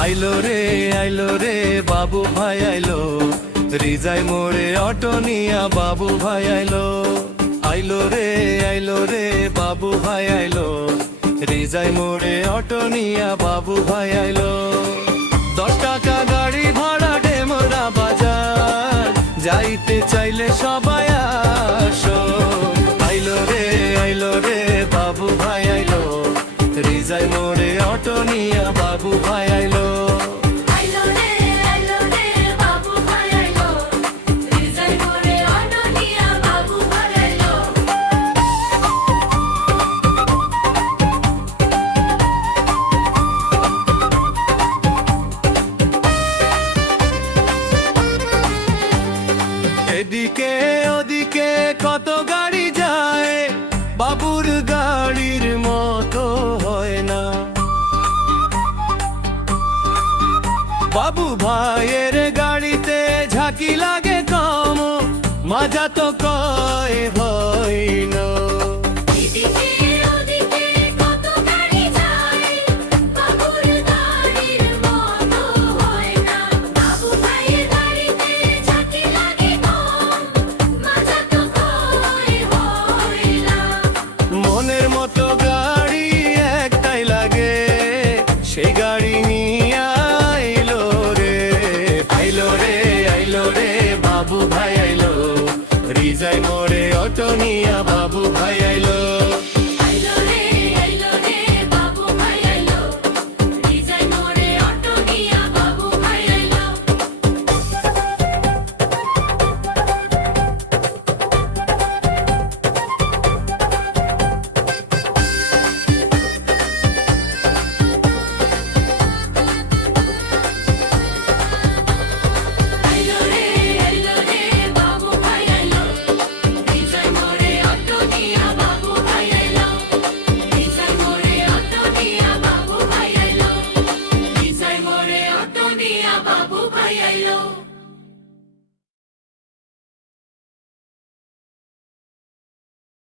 আইলো রে বাবু ভাই আইলো, রিজাই মোড়ে অটো নিয়া বাবু ভাই আইলো। আইলো রে বাবু ভাই আইলো, রিজাই মোড়ে অটো নিয়া বাবু ভাই আইলো। 10 টাকা গাড়ি ভাড়া ডেমরা বাজার, যাইতে চাইলে সবাই আসো। আইলো রে বাবু ভাই আইলো, রিজাই মোড়ে অটো নিয়া বাবু ভাই আইলো। এদিকে ওদিকে কত গাড়ি যায়, বাবুর গাড়ির মতো হয় না। বাবু ভাইয়ের গাড়িতে ঝাঁকি লাগে কম, মজা তো কয় হয়